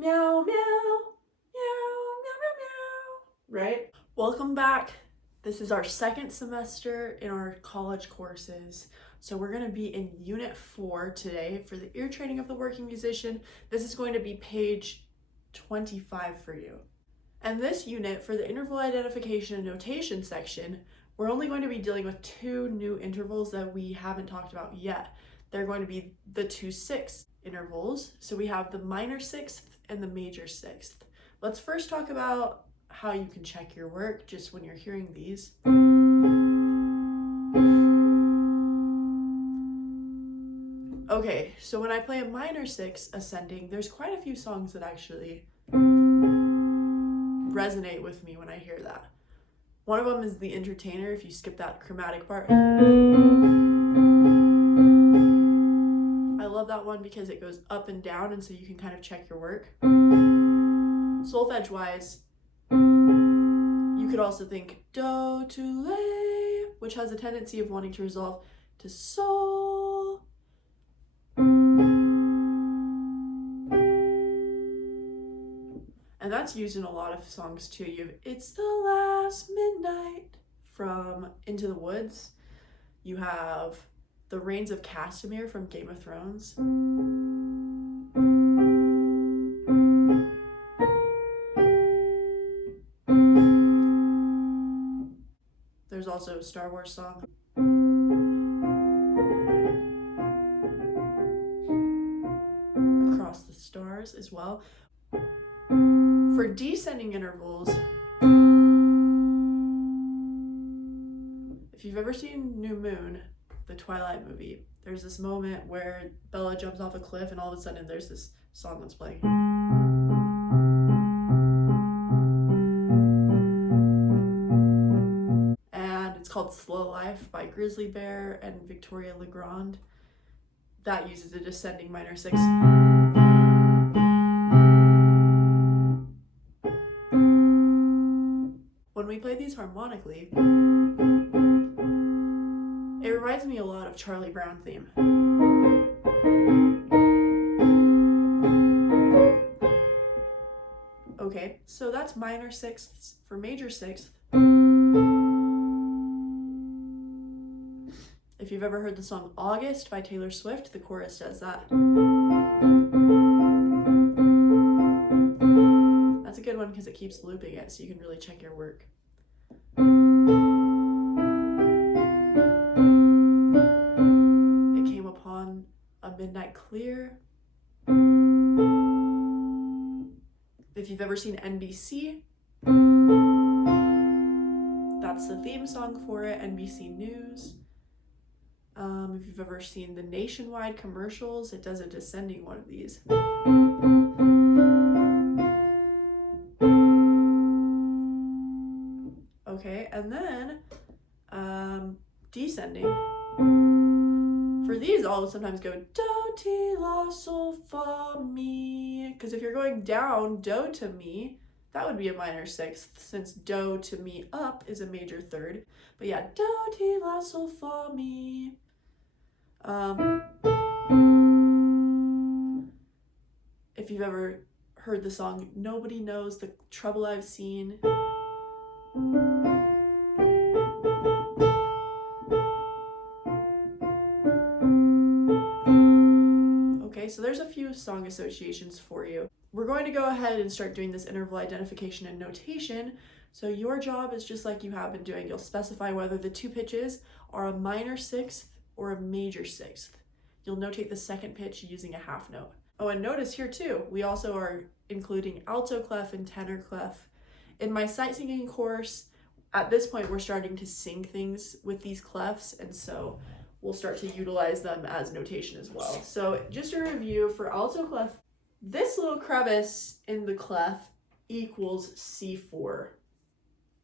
Meow, meow, meow, meow, meow, meow. Right? Welcome back. This is our second semester in our college courses. So we're going to be in Unit 4 today for the ear training of the working musician. This is going to be page 25 for you. And this unit, for the interval identification and notation section, we're only going to be dealing with two new intervals that we haven't talked about yet. They're going to be the 2/6 intervals. So we have the minor sixth and the major sixth. Let's first talk about how you can check your work just when you're hearing these. Okay, so when I play a minor sixth ascending, there's quite a few songs that actually resonate with me when I hear that. One of them is The Entertainer, if you skip that chromatic part. I love that one because it goes up and down, and so you can kind of check your work. Solfege wise, you could also think do to lay, which has a tendency of wanting to resolve to sol. And that's used in a lot of songs too. You have It's the Last Midnight from Into the Woods. You have The Reigns of Castamere from Game of Thrones. There's also a Star Wars song. Across the Stars as well. For descending intervals, if you've ever seen New Moon, the Twilight movie, there's this moment where Bella jumps off a cliff and all of a sudden there's this song that's playing. And it's called Slow Life by Grizzly Bear and Victoria Legrand. That uses a descending minor sixth. When we play these harmonically, it reminds me a lot of Charlie Brown theme. Okay, so that's minor sixths. For major sixth, if you've ever heard the song August by Taylor Swift, the chorus does that. That's a good one because it keeps looping it, so you can really check your work. It came upon a midnight clear. If you've ever seen NBC, that's the theme song for it, NBC News. If you've ever seen the Nationwide commercials, it does a descending one of these. Okay, and then descending. For these, I'll sometimes go do, ti, la, sol, fa, mi. Because if you're going down, do to mi, that would be a minor sixth, since do to mi up is a major third. But yeah, do, ti, la, sol, fa, mi. If you've ever heard the song Nobody Knows the Trouble I've Seen, okay, so there's a few song associations for you. We're going to go ahead and start doing this interval identification and notation. So your job is just like you have been doing. You'll specify whether the two pitches are a minor sixth or a major sixth. You'll notate the second pitch using a half note. Oh, and notice here too, we also are including alto clef and tenor clef. In my sight singing course, at this point, we're starting to sing things with these clefs, and so we'll start to utilize them as notation as well. So just a review for alto clef, this little crevice in the clef equals C4,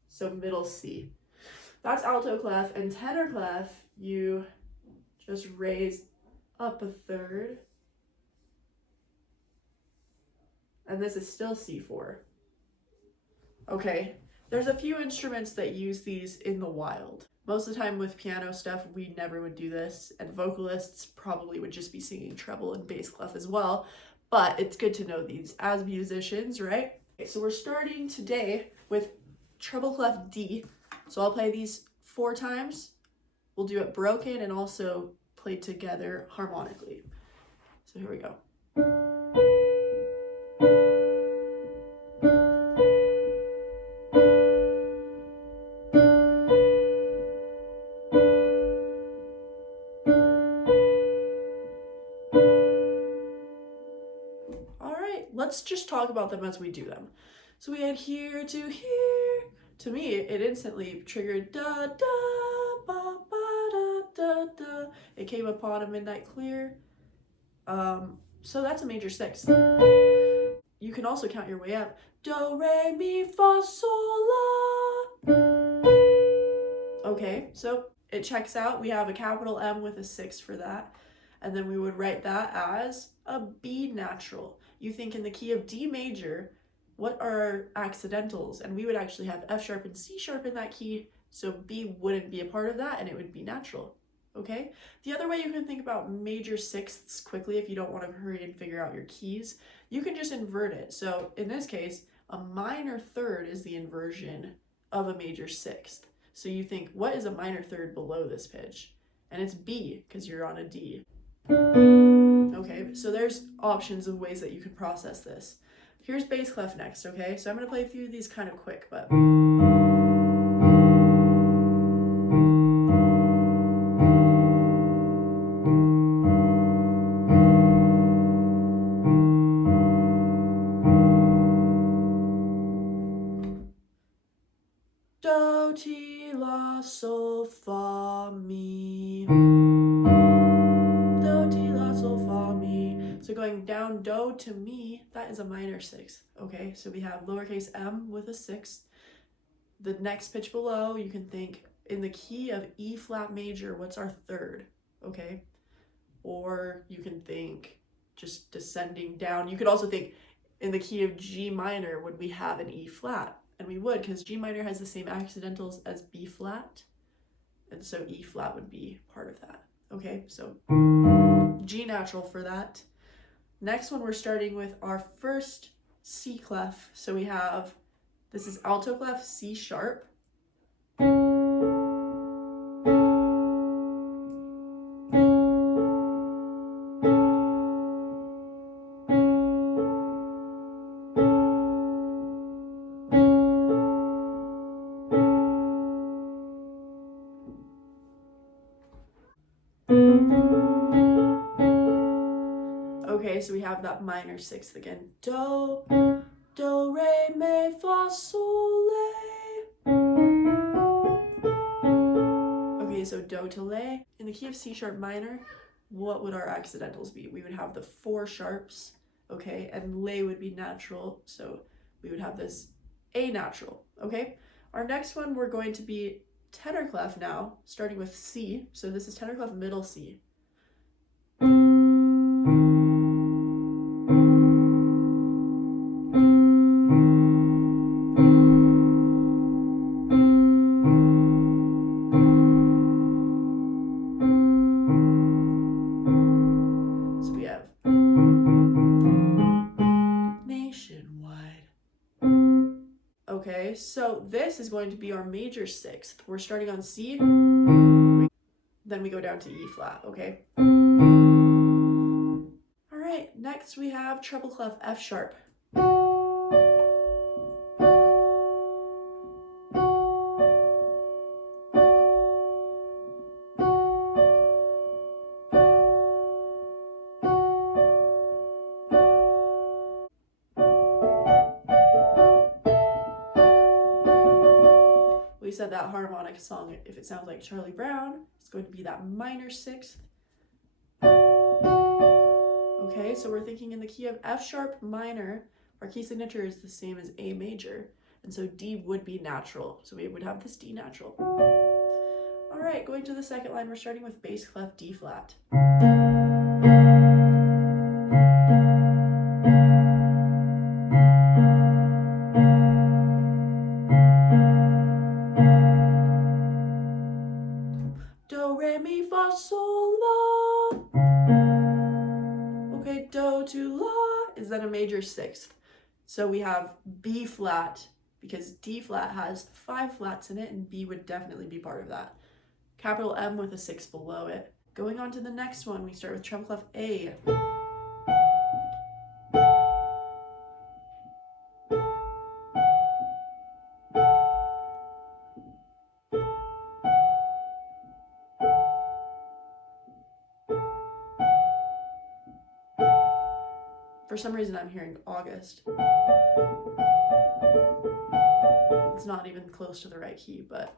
so middle C. That's alto clef, and tenor clef, you just raise up a third, and this is still C4. Okay, there's a few instruments that use these in the wild. Most of the time with piano stuff, we never would do this, and vocalists probably would just be singing treble and bass clef as well. but it's good to know these as musicians, right? Okay, so we're starting today with treble clef D. So I'll play these 4 times. We'll do it broken and also played together harmonically. So here we go. All right, let's just talk about them as we do them. So we had here to here. To me, it instantly triggered da da ba ba da da da. It came upon a midnight clear. So that's a major 6th. You can also count your way up. Do re mi fa sol la. Okay, so it checks out. We have a capital M with a 6 for that. And then we would write that as a B natural. You think in the key of D major, what are accidentals? And we would actually have F sharp and C sharp in that key, so B wouldn't be a part of that and it would be natural, okay? The other way you can think about major 6ths quickly if you don't want to hurry and figure out your keys, you can just invert it. So in this case, a minor 3rd is the inversion of a major 6th. So you think, what is a minor 3rd below this pitch? And it's B, because you're on a D. Okay, so there's options of ways that you can process this. Here's bass clef next, okay? So I'm going to play through these kind of quick, but... Do, ti, la, sol, fa, mi. Do, ti, la, sol, fa, mi. So going down do to mi, that is a minor 6th, okay? So we have lowercase m with a 6th. The next pitch below, you can think in the key of E flat major, what's our 3rd, okay? Or you can think just descending down. You could also think in the key of G minor, would we have an E flat? And we would, because G minor has the same accidentals as B flat. And so E flat would be part of that. Okay, so G natural for that. Next one, we're starting with our first C clef. So we have, this is alto clef C sharp. Okay, so we have that minor 6th again. Do, do, re, mi, fa, sol, la. Okay, so do to la. In the key of C sharp minor, what would our accidentals be? We would have the 4 sharps, okay, and la would be natural, so we would have this A natural, okay? Our next one, we're going to be tenor clef now, starting with C. So this is tenor clef middle C. Okay, so this is going to be our major 6th. We're starting on C, then we go down to E flat, okay? All right, next we have treble clef F sharp. We said that harmonic song, if it sounds like Charlie Brown, it's going to be that minor 6th. Okay, so we're thinking in the key of F sharp minor, our key signature is the same as A major, and so D would be natural, so we would have this D natural. All right, going to the second line, we're starting with bass clef D flat. Do, re, mi, fa, sol, la. Okay, do to la. major sixth. So we have B flat, because D flat has 5 flats in it, and B would definitely be part of that. Capital M with a 6 below it. Going on to the next one, we start with treble clef A. For some reason, I'm hearing August. It's not even close to the right key, but...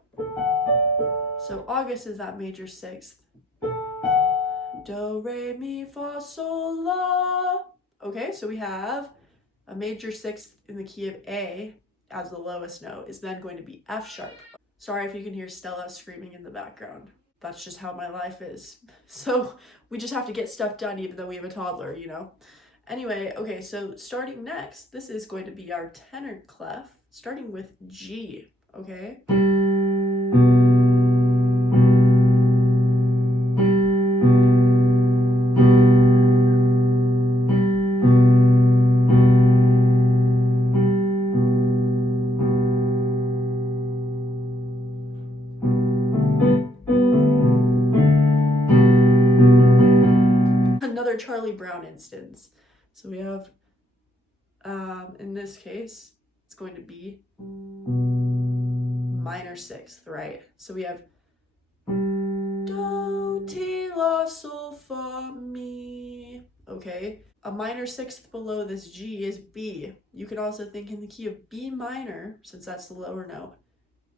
So August is that major sixth. Do, re, mi, fa, sol, la. Okay, so we have a major sixth in the key of A as the lowest note is then going to be F sharp. Sorry if you can hear Stella screaming in the background. That's just how my life is. So we just have to get stuff done even though we have a toddler, you know? Anyway, okay, so starting next, this is going to be our tenor clef, starting with G, okay? Another Charlie Brown instance. So we have, in this case, it's going to be minor sixth, right? So we have do, ti, la, sol, fa, mi. Okay, a minor sixth below this G is B. You could also think in the key of B minor, since that's the lower note,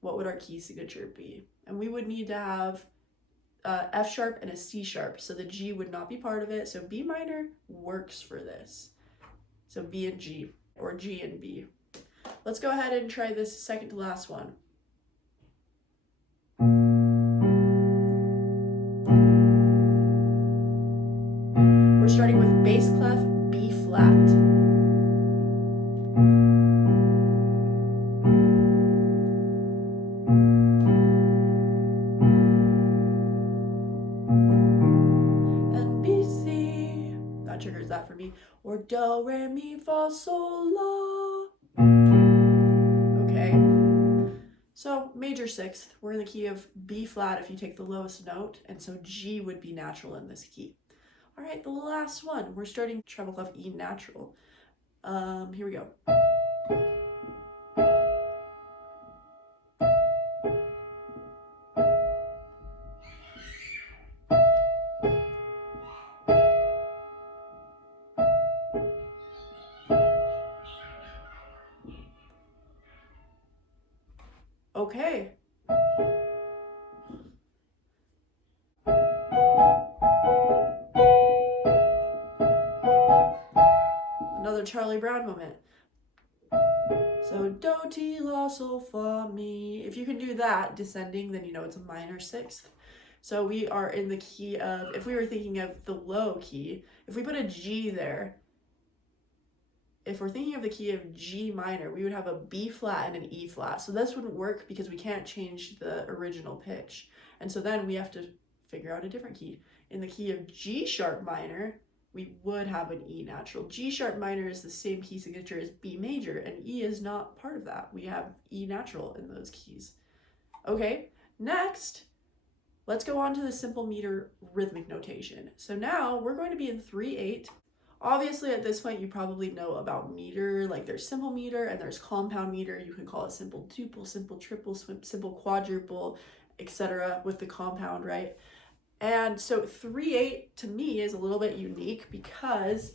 what would our key signature be? And we would need to have F sharp and a C sharp, so the G would not be part of it, so B minor works for this. So B and G, or G and B. Let's go ahead and try this second to last one. We're starting with bass clef B flat. Triggers that for me. Or do, re, mi, fa, sol, la. Okay. So major sixth, we're in the key of B flat if you take the lowest note, and so G would be natural in this key. All right, the last one, we're starting treble clef E natural. Here we go. Okay. Another Charlie Brown moment. So do, ti, la, sol, fa, mi. If you can do that descending, then you know it's a minor sixth. So we are in the key of, if we were thinking of the low key, if we put a G there, if we're thinking of the key of G minor, we would have a B flat and an E flat. So this wouldn't work because we can't change the original pitch. And so then we have to figure out a different key. In the key of G sharp minor, we would have an E natural. G sharp minor is the same key signature as B major, and E is not part of that. We have E natural in those keys. Okay, next, let's go on to the simple meter rhythmic notation. So now we're going to be in 3/8. Obviously, at this point, you probably know about meter, like there's simple meter and there's compound meter. You can call it simple tuple, simple triple, simple quadruple, etc. with the compound, right? And so 3/8 to me is a little bit unique because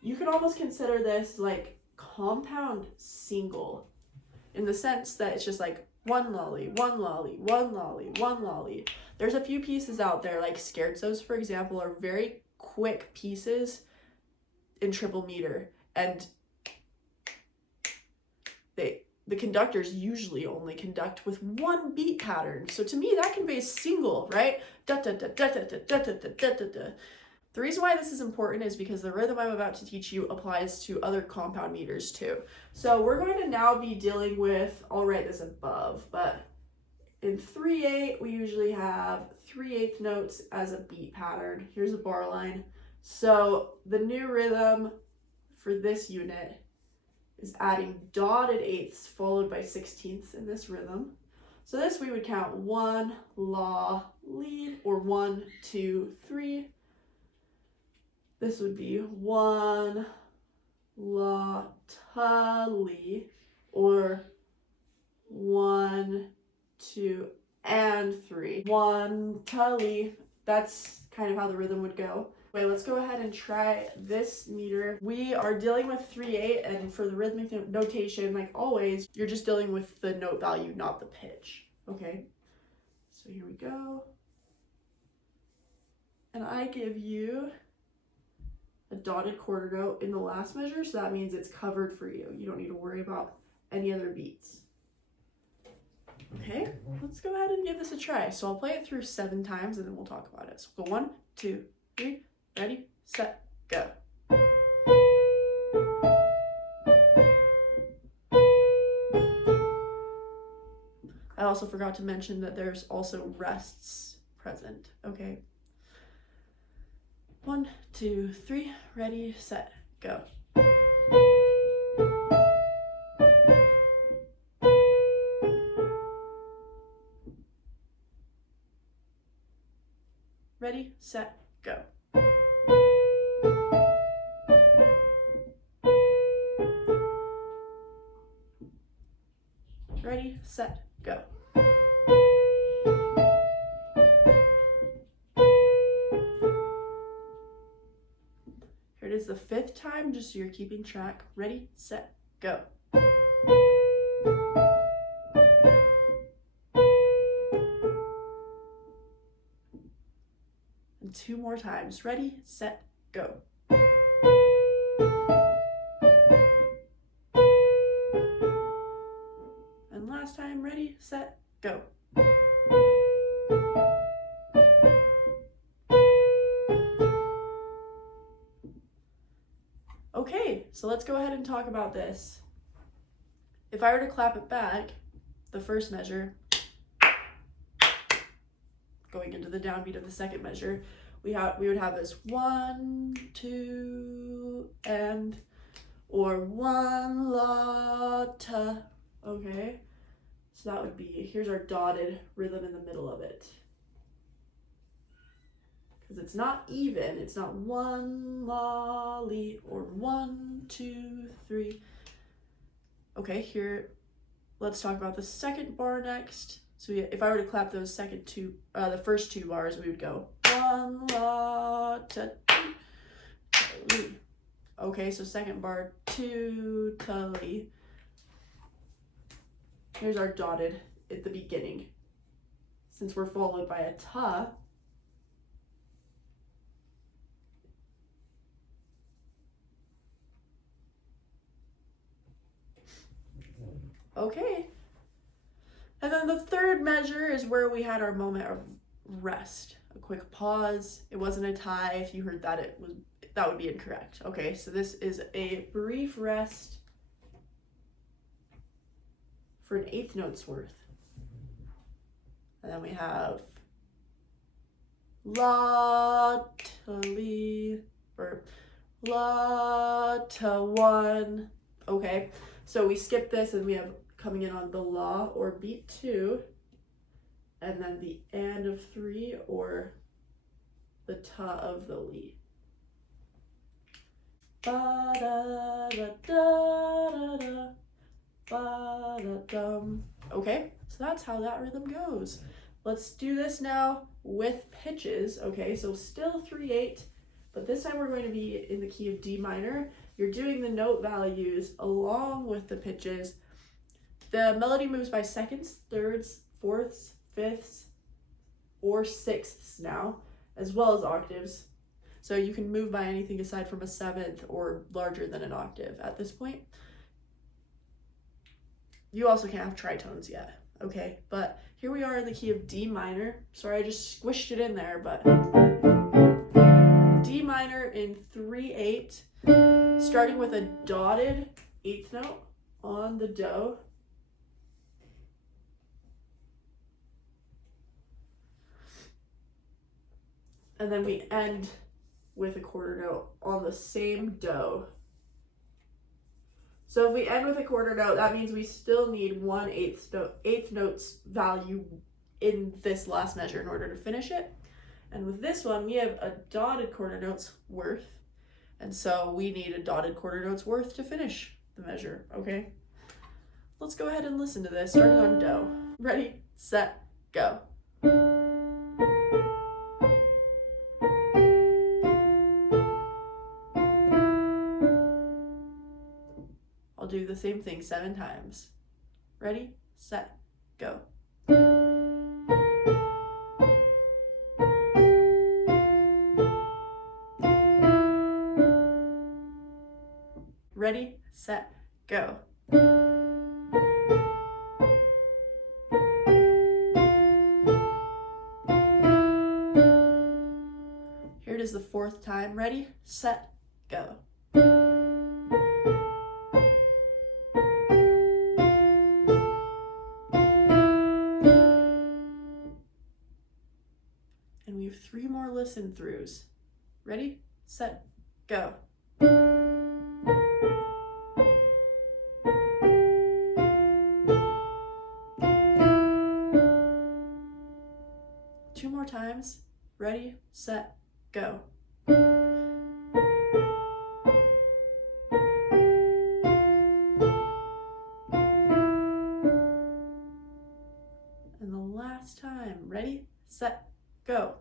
you can almost consider this like compound single in the sense that it's just like one lolly, one lolly, one lolly, one lolly. There's a few pieces out there like scherzos, for example, are very quick pieces in triple meter, and the conductors usually only conduct with one beat pattern. So to me, that conveys single, right? Da da da da da da da da da da da. The reason why this is important is because the rhythm I'm about to teach you applies to other compound meters too. So we're going to now be dealing with, I'll write this above, but in 3/8, we usually have 3/8 notes as a beat pattern. Here's a bar line. So the new rhythm for this unit is adding dotted eighths followed by 16ths in this rhythm. So this we would count 1, la, li, or 1, 2, 3. This would be 1, la, ta, li, or 1, 2, and 3. 1, ta, li. That's kind of how the rhythm would go. Wait, let's go ahead and try this meter. We are dealing with 3/8, and for the rhythmic notation, like always, you're just dealing with the note value, not the pitch. Okay, so here we go. And I give you a dotted quarter note in the last measure, so that means it's covered for you. You don't need to worry about any other beats. Okay, let's go ahead and give this a try. So I'll play it through 7 times and then we'll talk about it. So go 1, 2, 3, ready, set, go. I also forgot to mention that there's also rests present, okay? 1, 2, 3, ready, set, go. Ready, set, go. Ready, set, go. Here it is the 5th time, just so you're keeping track. Ready, set, go. And 2 more times. Ready, set, go. And last time, ready, set, go. Okay, so let's go ahead and talk about this. If I were to clap it back, the first measure, going into the downbeat of the second measure, we would have this 1, 2, and, or 1, la, ta, okay? So that would be, here's our dotted rhythm in the middle of it. Because it's not even, it's not 1, la, li, or 1, 2, 3. Okay, here, let's talk about the second bar next. So if I were to clap those the first 2 bars, we would go 1, la, ta, li. Okay, so second bar, 2, ta, li. Here's our dotted at the beginning. Since we're followed by a ta, okay. And then the third measure is where we had our moment of rest. A quick pause. It wasn't a tie. If you heard that, that would be incorrect. Okay, so this is a brief rest for an 1/8 note's worth. And then we have la, ta, li, or la, ta, 1. Okay, so we skip this and we have coming in on the la or beat 2, and then the and of 3 or the ta of the li. Ba da da da da da ba da dum. Okay, so that's how that rhythm goes. Let's do this now with pitches. Okay, so still 3/8, but this time we're going to be in the key of D minor. You're doing the note values along with the pitches. The melody moves by seconds, thirds, fourths, fifths, or sixths now, as well as octaves. So you can move by anything aside from a 7th or larger than an octave at this point. You also can't have tritones yet, okay? But here we are in the key of D minor. Sorry, I just squished it in there, but D minor in 3/8, starting with a dotted 8th note on the do. And then we end with a quarter note on the same do. So if we end with a quarter note, that means we still need 1/8 notes value in this last measure in order to finish it. And with this one, we have a dotted quarter notes worth. And so we need a dotted quarter notes worth to finish the measure, okay? Let's go ahead and listen to this, starting on Do. Ready, set, go. I'll do the same thing 7 times. Ready, set, go. Ready, set, go. Here it is the 4th time. Ready, set, go. And we have 3 more listen throughs. Ready, set, go. 2 more times. Ready, set, go. And the last time. Ready, set, go.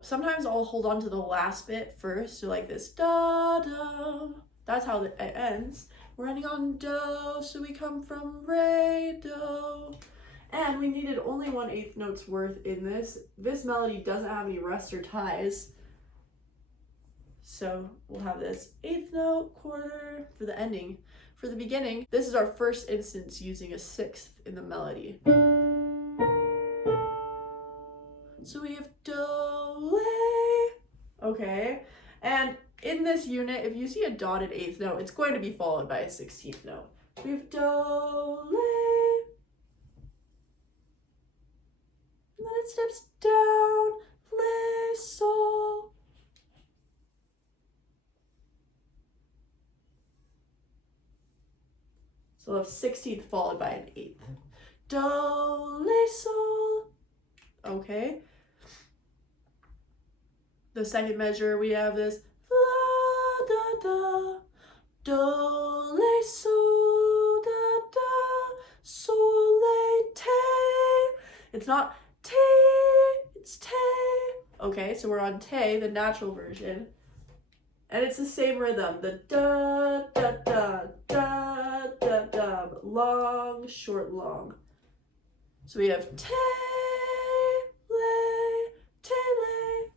Sometimes I'll hold on to the last bit first, so like this da da. That's how it ends. We're ending on Do, so we come from Re, Do. And we needed only 1/8 notes worth in this. This melody doesn't have any rests or ties. So we'll have this 1/8 note, quarter for the ending. For the beginning, this is our first instance using a 1/6 in the melody. So we have Do, Le. Okay, and in this unit, if you see a dotted 1/8 note, it's going to be followed by a 16th note. We have Do, Le. And then it steps down, Le, Sol. So we'll have 16th followed by an 8th. Do, Le, Sol. Okay. The second measure, we have this La, da, da. Do, Le, Sol, da, da. Sol, Le, Te. It's not Te, it's Te. Okay, so we're on Te, the natural version. And it's the same rhythm, the da, da, da, da, da, da. Long, short, long. So we have Te, Le, Te, Le.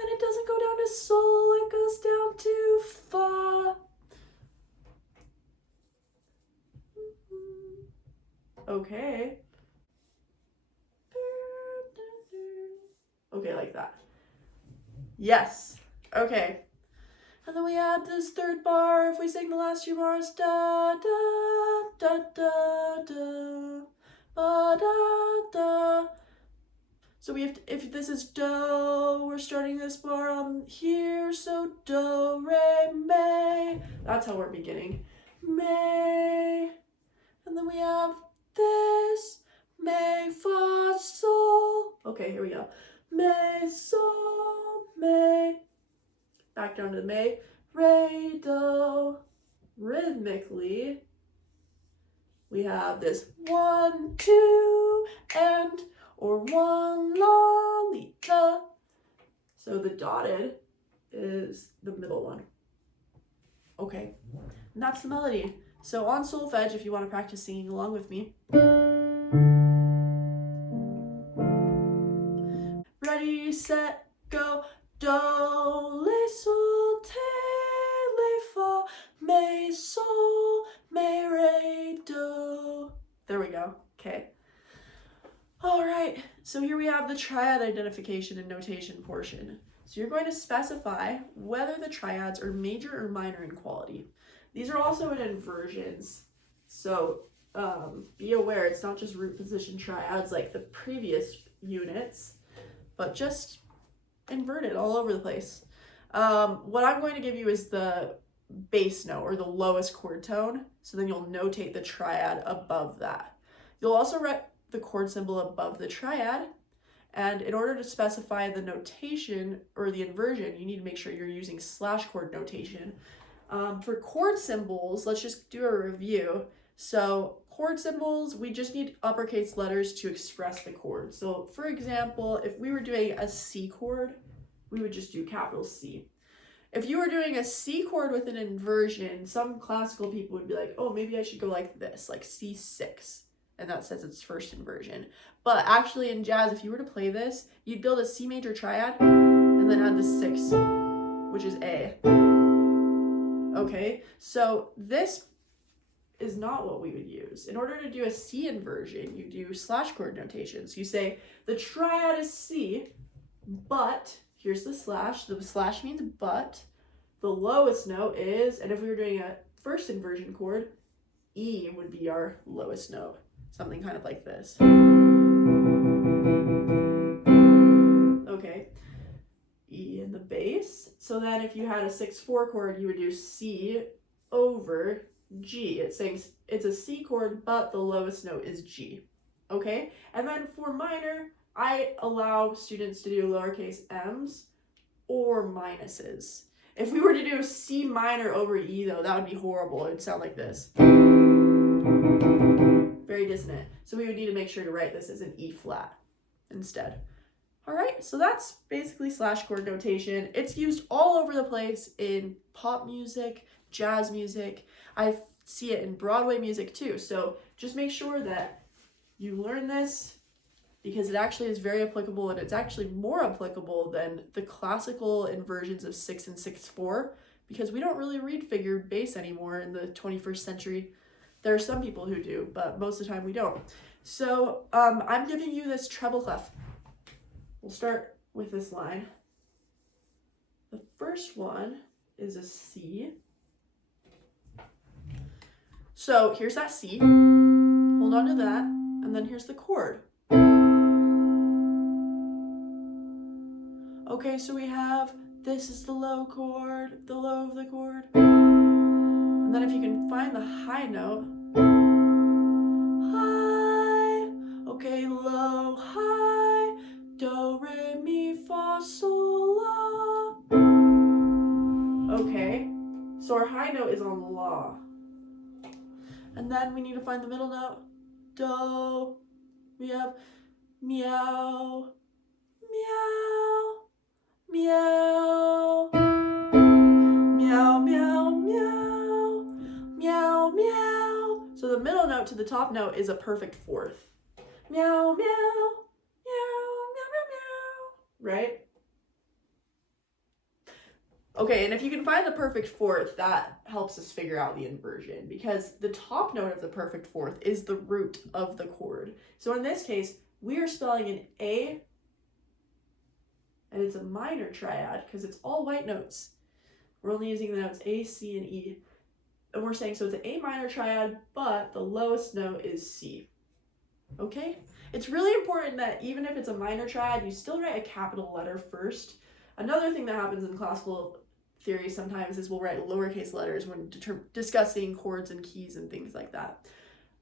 And it doesn't go down to Sol, it goes down to Fa. Okay. Okay, like that. Yes. Okay. And then we add this 3rd bar. If we sing the last 2 bars, da da da da da, ba da da. So we have to, if this is Do, we're starting this bar on here. So Do, Re, Me. That's how we're beginning. Me. And then we have this. Me, Fa, Sol. Okay, here we go. Me, Sol, Me. Back down to the Me, Re, Do. Rhythmically, we have this 1, 2, and, or 1, la, li, la. So the dotted is the middle one. Okay, and that's the melody. So on solfege, if you want to practice singing along with me. Ready, set, go. Do, Le, Sol, Te, Le, Fa, Me, Sol, Me, Re, Do. There we go. Okay. All right. So here we have the triad identification and notation portion. So you're going to specify whether the triads are major or minor in quality. These are also in inversions. So be aware it's not just root position triads like the previous units, but just inverted all over the place. What I'm going to give you is the bass note or the lowest chord tone, so then you'll notate the triad above that. You'll also write the chord symbol above the triad, and in order to specify the notation or the inversion, you need to make sure you're using slash chord notation. For chord symbols, let's just do a review. So chord symbols, we just need uppercase letters to express the chord. So for example, if we were doing a C chord, we would just do capital C. If you were doing a C chord with an inversion, some classical people would be like, oh, maybe I should go like this, like C6. And that says it's first inversion. But actually in jazz, if you were to play this, you'd build a C major triad and then add the 6, which is A. Okay, so this is not what we would use. In order to do a C inversion, you do slash chord notations. You say the triad is C, but here's the slash means but, the lowest note is, and if we were doing a first inversion chord, E would be our lowest note. Something kind of like this. Okay, E in the bass. So then if you had a 6/4 chord, you would do C over G. It's saying it's a C chord, but the lowest note is G. Okay, and then for minor, I allow students to do lowercase m's or minuses. If we were to do C minor over E though, that would be horrible. It would sound like this. Very dissonant. So we would need to make sure to write this as an E flat instead. All right, so that's basically slash chord notation. It's used all over the place in pop music, jazz music. I see it in Broadway music too. So just make sure that you learn this because it actually is very applicable, and it's actually more applicable than the classical inversions of 6 and 6/4 because we don't really read figured bass anymore in the 21st century. There are some people who do, but most of the time we don't. So I'm giving you this treble clef. We'll start with this line. The first one is a C. So here's that C. Hold on to that. And then here's the chord. Okay, so we have, this is the low chord, the low of the chord. And then if you can find the high note, high, okay, low, high, do, re, mi, fa, sol, la. Okay, so our high note is on la. And then we need to find the middle note, do. We have meow, meow, meow, meow, meow, meow, meow, meow. So the middle note to the top note is a perfect fourth. Meow, meow, meow, meow, meow, meow. Right? Okay, and if you can find the perfect fourth, that helps us figure out the inversion because the top note of the perfect fourth is the root of the chord. So in this case, we are spelling an A, and it's a minor triad because it's all white notes. We're only using the notes A, C, and E. And we're saying, so it's an A minor triad, but the lowest note is C. Okay? It's really important that even if it's a minor triad, you still write a capital letter first. Another thing that happens in classical theory sometimes is we'll write lowercase letters when discussing chords and keys and things like that.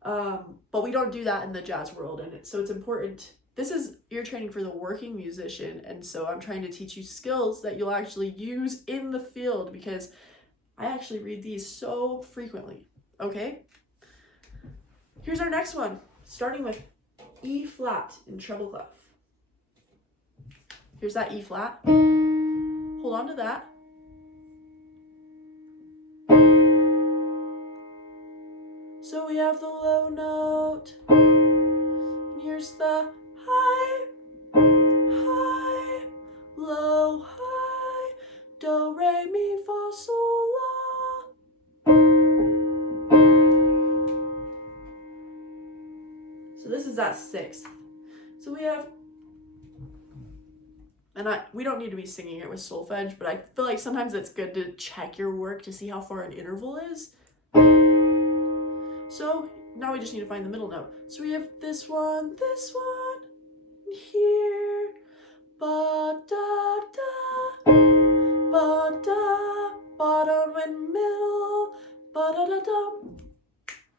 But we don't do that in the jazz world, and so it's important. This is ear training for the working musician, and so I'm trying to teach you skills that you'll actually use in the field because I actually read these so frequently. Okay? Here's our next one, starting with E flat in treble clef. Here's that E flat. Hold on to that. So we have the low note, and here's the high, high, low, high, do, re, mi, fa, sol, la. So this is that sixth. So we have, and we don't need to be singing it with solfege, but I feel like sometimes it's good to check your work to see how far an interval is. So Now we just need to find the middle note. So we have this one, here. Ba da da, ba da, bottom and middle, ba da da dum.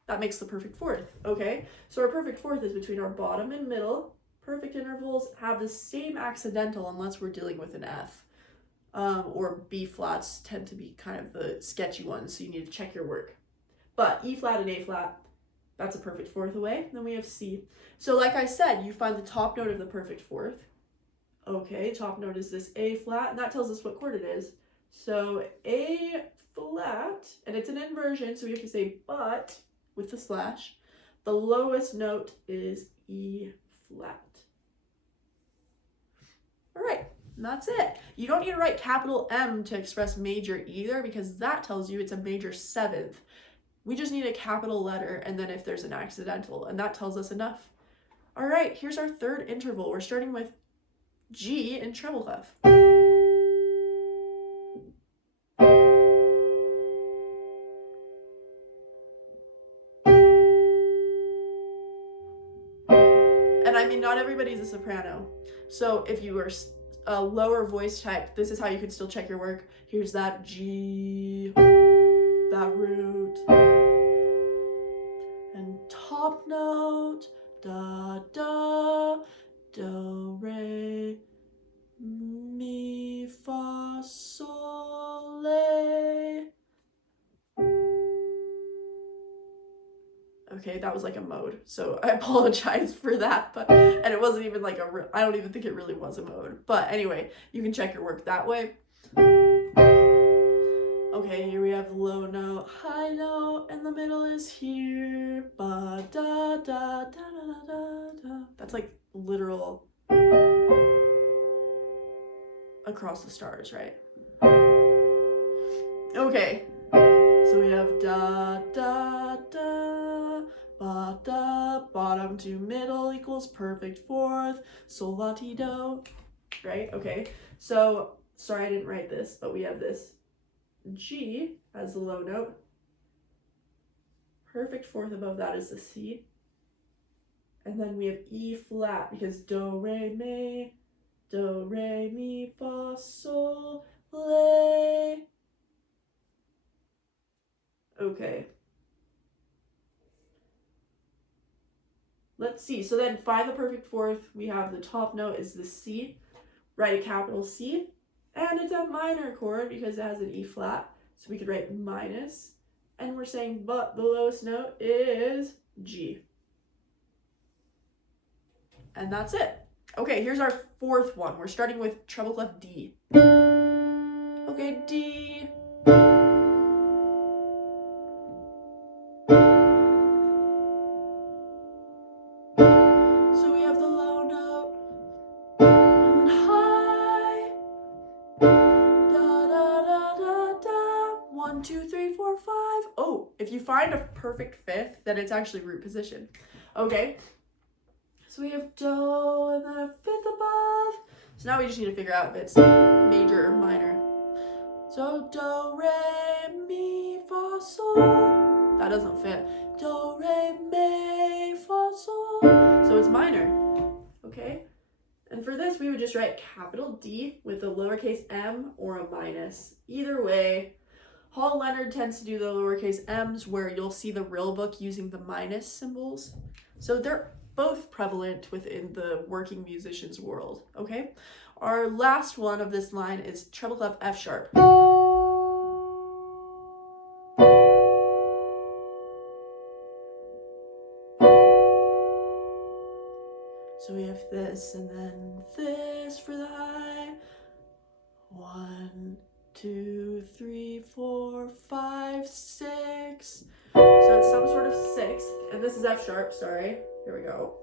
That makes the perfect fourth, okay? So our perfect fourth is between our bottom and middle. Perfect intervals have the same accidental unless we're dealing with an F. Or B flats tend to be kind of the sketchy ones, so you need to check your work. But E flat and A flat, that's a perfect fourth away. Then we have C. So like I said, you find the top note of the perfect fourth. Okay, top note is this A flat, and that tells us what chord it is. So A flat, and it's an inversion, so we have to say but with the slash. The lowest note is E flat. All right, and that's it. You don't need to write capital M to express major either, because that tells you it's a major seventh. We just need a capital letter, and then if there's an accidental, and that tells us enough. All right, here's our third interval. We're starting with G in treble clef. And I mean, not everybody's a soprano. So if you are a lower voice type, this is how you could still check your work. Here's that G, that root, and top note, da, da, do, re, mi, fa, sol, la. Okay, that was like a mode, so I apologize for that, but, and it wasn't even like I don't even think it really was a mode, but anyway, you can check your work that way. Okay, here we have low note, high note, and the middle is here, ba, da, da, da, da, da, da, da. That's like literal across the stars, right? Okay, so we have da, da, da, ba, da, bottom to middle equals perfect fourth, sol, la, ti, do, right? Okay, so, sorry I didn't write this, but we have this G as the low note. Perfect fourth above that is the C. And then we have E flat because do, re, mi, fa, sol, la. Okay. Let's see. So then find the perfect fourth. We have the top note is the C. Write a capital C. And it's a minor chord because it has an E flat. So we could write minus. And we're saying but the lowest note is G. And that's it. Okay, here's our fourth one. We're starting with treble clef D. Okay, D. So we have the low note and high. Da da da da da. 1, 2, 3, 4, 5. Oh, if you find a perfect fifth, then it's actually root position. Okay. So we have do and then a fifth above. So now we just need to figure out if it's major or minor. So do, re, mi, fa, sol. That doesn't fit. Do, re, mi, fa, sol. So it's minor. Okay. And for this, we would just write capital D with a lowercase m or a minus. Either way, Hall Leonard tends to do the lowercase m's where you'll see the real book using the minus symbols. So they're both prevalent within the working musician's world, okay? Our last one of this line is treble clef F sharp. So we have this and then this for the high. 1, 2, 3, 4, 5, 6. So it's some sort of sixth, and this is F sharp, sorry. Here we go.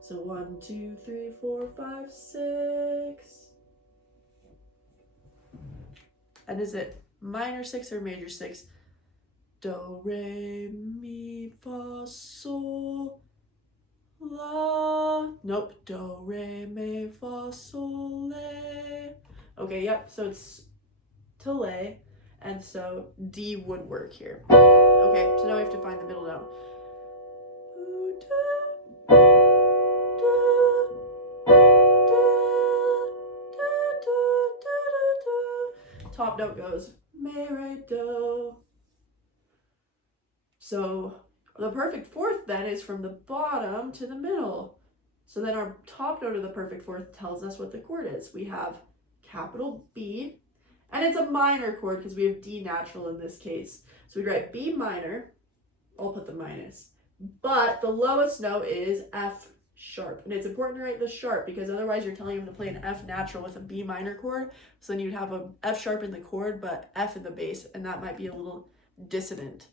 So 1, 2, 3, 4, 5, 6. And is it minor 6 or major 6? Do, re, mi, fa, sol, la. Nope. Do, re, mi, fa, sol, la. Okay, yep. So it's to lay, and so D would work here. Okay, so now we have to find the middle note. top note goes mi, re, do. So the perfect fourth then is from the bottom to the middle. So then our top note of the perfect fourth tells us what the chord is. We have capital B, and it's a minor chord because we have D natural in this case. So we write B minor, I'll put the minus, but the lowest note is F sharp. And it's important to write the sharp because otherwise you're telling him to play an F natural with a B minor chord. So then you'd have a F sharp in the chord, but F in the bass, and that might be a little dissonant.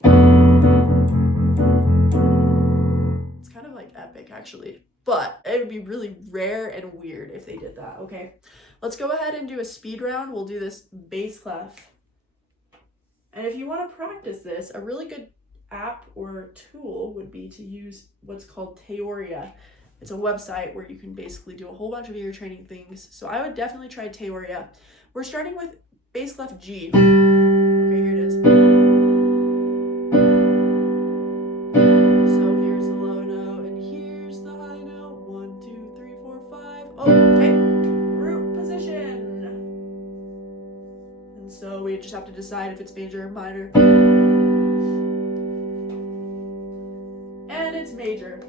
It's kind of like epic actually, but it would be really rare and weird if they did that, okay? Let's go ahead and do a speed round. We'll do this bass clef. And if you want to practice this, a really good app or tool would be to use what's called Theoria. It's a website where you can basically do a whole bunch of ear training things. So I would definitely try Theoria. We're starting with bass clef G. Okay, here it is. So here's the low note and here's the high note. 1, 2, 3, 4, 5. Oh, okay. Root position. And so we just have to decide if it's major or minor. And it's major.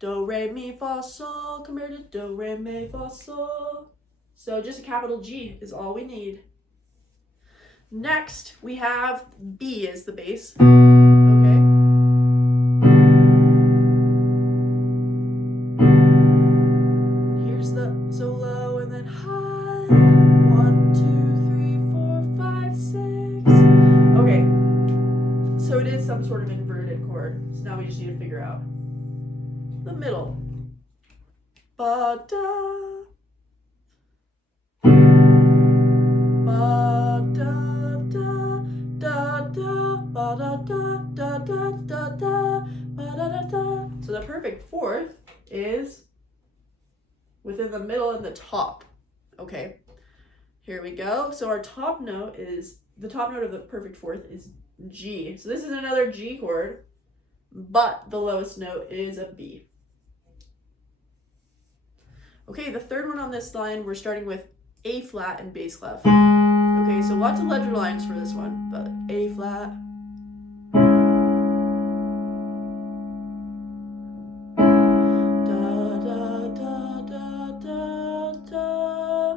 Do, re, mi, fa, sol, compared to do, re, mi, fa, sol. So just a capital G is all we need. Next, we have B as the bass. Okay. Here's the so low and then high. 1, 2, 3, 4, 5, 6. Okay. So it is some sort of inverted chord. So now we just need to figure out the middle. Ba da. Ba da da da da ba da da da da da da ba da da da. So the perfect fourth is within the middle and the top. Okay. Here we go. So our top note is the top note of the perfect fourth is G. So this is another G chord, but the lowest note is a B. Okay, the third one on this line, we're starting with A flat and bass clef. Okay, so lots of ledger lines for this one, but A flat. Da da da da da da.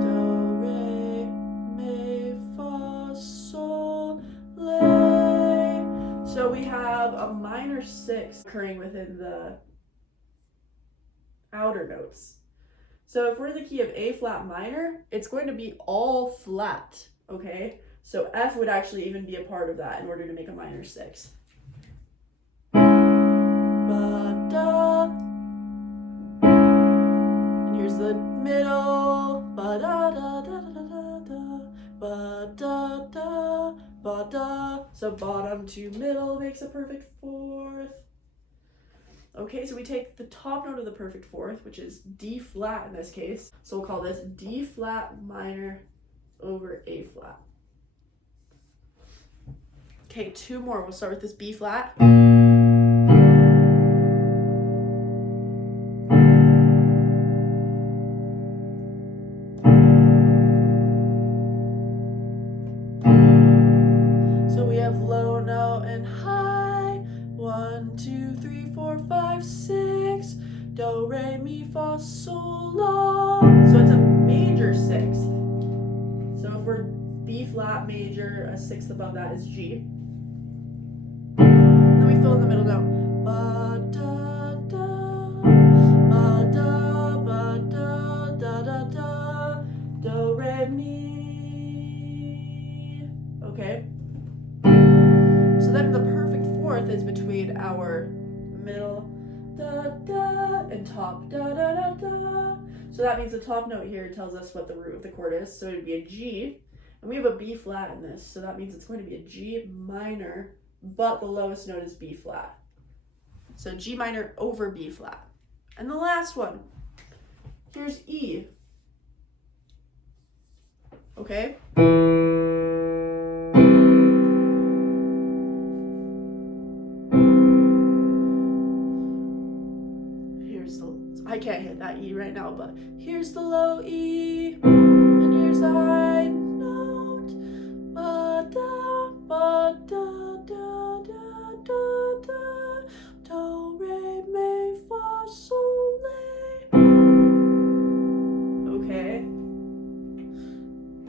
Do, re, mi, fa, sol, la. So we have a minor 6 occurring within the outer notes. So if we're in the key of A flat minor, it's going to be all flat, okay? So F would actually even be a part of that in order to make a minor 6. Ba, da. And here's the middle. Ba, da, da, da, da, da, da. Ba, da, da, ba, da. So bottom to middle makes a perfect fourth. Okay, so we take the top note of the perfect fourth, which is D flat in this case. So we'll call this D flat minor over A flat. Okay, 2 more. We'll start with this B flat. So we have low note and high. 1, 2, 3, 4, 5, 6. Do, re, mi, fa, sol, la. So it's a major 6th. So if we're B flat major, a 6th above that is G. Then we fill in the middle note. Ba da da, ba da ba da da da da. Do, re, mi. Okay. So then the perfect fourth is between our middle da da and top da da da da. So that means the top note here tells us what the root of the chord is. So it would be a G, and we have a B flat in this. So that means it's going to be a G minor, but the lowest note is B flat. So G minor over B flat. And the last one, here's E. Okay. I can't hit that E right now, but here's the low E, and here's side note. Ba da ba da da da da da. Do re mi fa sol la. Okay.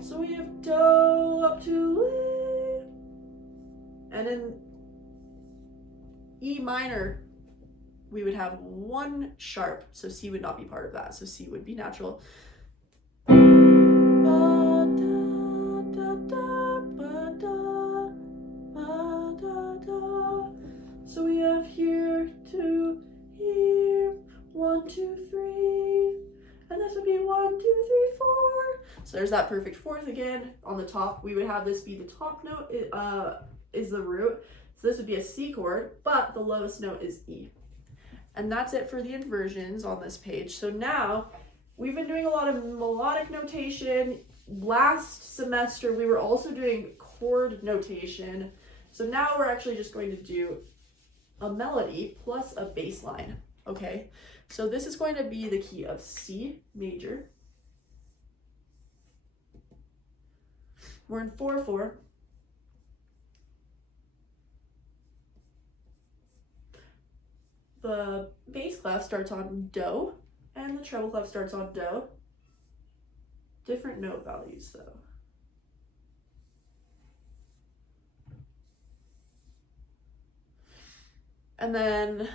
So we have do up to la, and in E minor we would have one sharp, so C would not be part of that, so C would be natural. Ba, da, da, da, ba, da, ba, da, da. So we have here to here, 1, 2, 3, and this would be 1, 2, 3, 4. So there's that perfect fourth again. On the top, we would have this be the top note, is the root. So this would be a C chord, but the lowest note is E. And that's it for the inversions on this page. So now we've been doing a lot of melodic notation. Last semester, we were also doing chord notation. So now we're actually just going to do a melody plus a bass line. Okay, so this is going to be the key of C major. We're in 4/4. The bass clef starts on Do, and the treble clef starts on Do. Different note values though. And then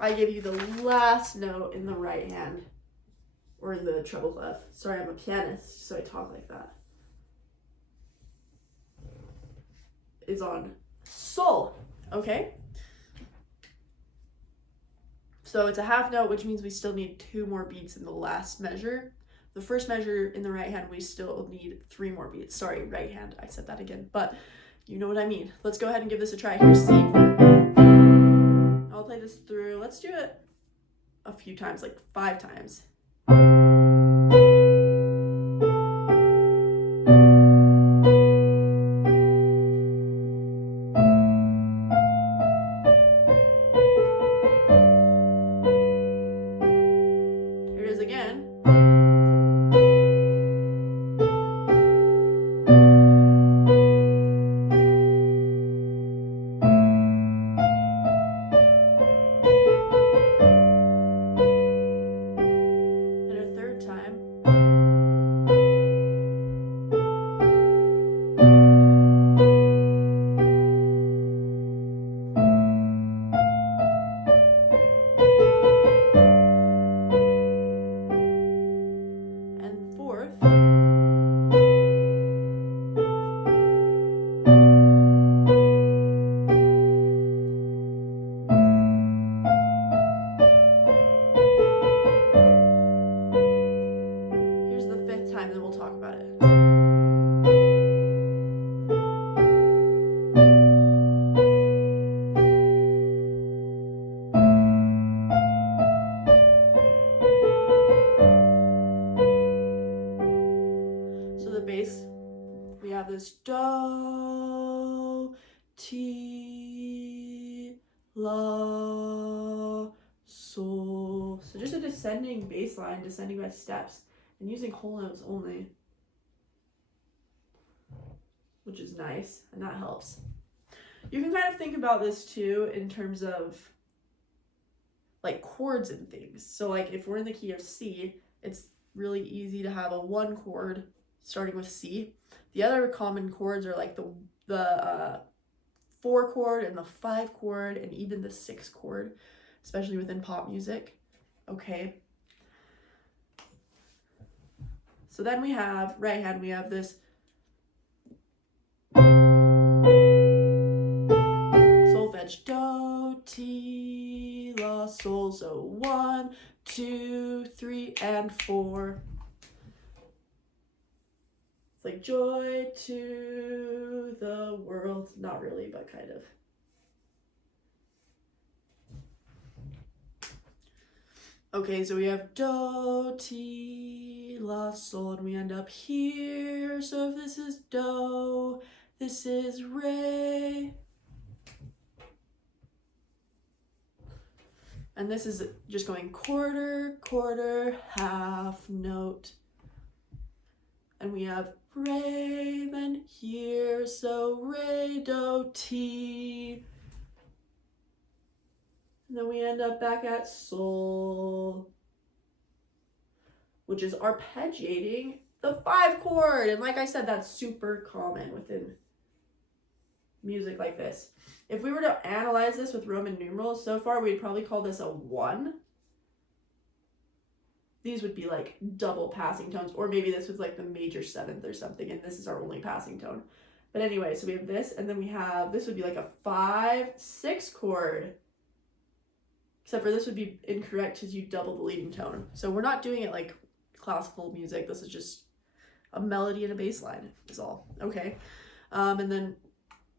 I give you the last note in the right hand, or in the treble clef. Sorry, I'm a pianist, so I talk like that. Is on Sol, okay? So it's a half note, which means we still need 2 more beats in the last measure. The first measure in the right hand, we still need 3 more beats. Sorry, right hand, I said that again, but you know what I mean. Let's go ahead and give this a try. Here's C. I'll play this through. Let's do it a few times, like 5 times. Here it is again. Time, then we'll talk about it. So the bass, we have this Do, Ti, La, Sol. So just a descending bass line, descending by steps, and using whole notes only, which is nice, and that helps. You can kind of think about this too in terms of like chords and things. So like if we're in the key of C, it's really easy to have a 1 chord starting with C. The other common chords are like the 4 chord and the 5 chord and even the 6 chord, especially within pop music. Okay. So then we have right hand, we have this solfege Do, Ti, La, Sol. So 1, 2, 3, and 4. It's like joy to the world. Not really, but kind of. Okay, so we have Do, Ti, La, Sol, and we end up here. So if this is Do, this is Re. And this is just going quarter, quarter, half note. and we have re, then here, so re, do, ti. And then we end up back at sol, which is arpeggiating the 5 chord. And like I said, that's super common within music like this. If we were to analyze this with Roman numerals so far, we'd probably call this a 1. These would be like double passing tones, or maybe this was like the major 7th or something, and this is our only passing tone. But anyway, so we have this, and then we have, this would be like a 5/6 chord. Except for this would be incorrect because you double the leading tone. So we're not doing it like classical music. This is just a melody and a bass line is all. Okay. And then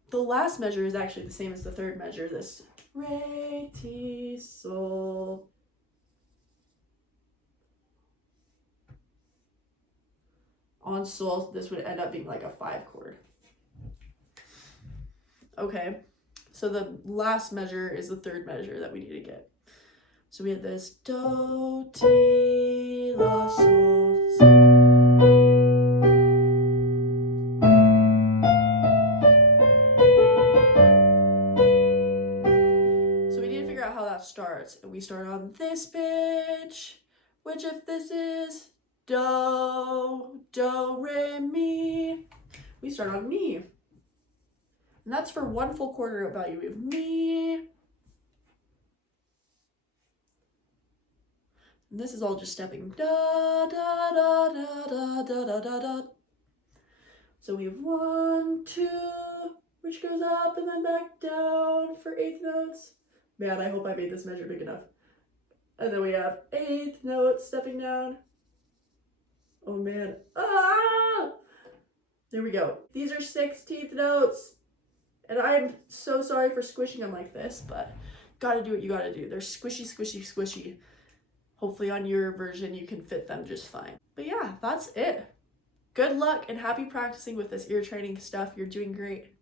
the last measure is actually the same as the third measure, this re, ti, sol. On sol, this would end up being like a 5 chord. Okay, so the last measure is the third measure that we need to get. So we have this do, ti, la, sol, si. So we need to figure out how that starts. And we start on this pitch, which if this is do, re, mi, we start on mi. And that's for 1 full quarter value. We have mi. And this is all just stepping da, da, da, da, da, da, da, da, da. So we have 1, 2, which goes up and then back down for 8th notes. Man, I hope I made this measure big enough. And then we have 8th note stepping down. Oh man. Ah! There we go. These are 16th notes. And I'm so sorry for squishing them like this, but gotta do what you gotta do. They're squishy, squishy, squishy. Hopefully on your version you can fit them just fine. But yeah, that's it. Good luck and happy practicing with this ear training stuff. You're doing great.